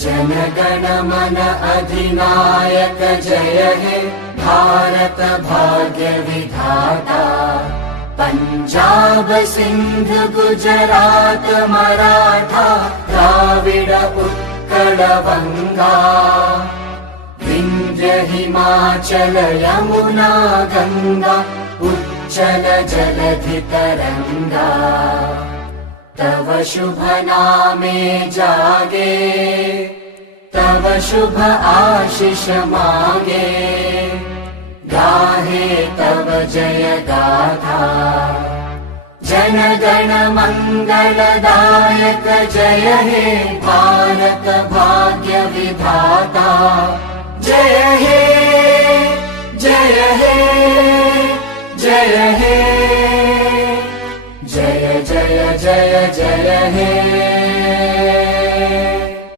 जनगण मन अधिनायक जय हे भारत भाग्य विधाता। पंजाब सिंध गुजरात मराठा द्राविड उत्कल बंगा। विंध्य हिमाचल यमुना गंगा उच्चल जलधि तरंगा। तव शुभ नामे जागे तव शुभ आशीष मागे। गाहे तव जय गाथा जन गण मंगलदायक जय हे भारत भाग्य विधाता। जय हे जय हे जय हे जय जय जय जय हे।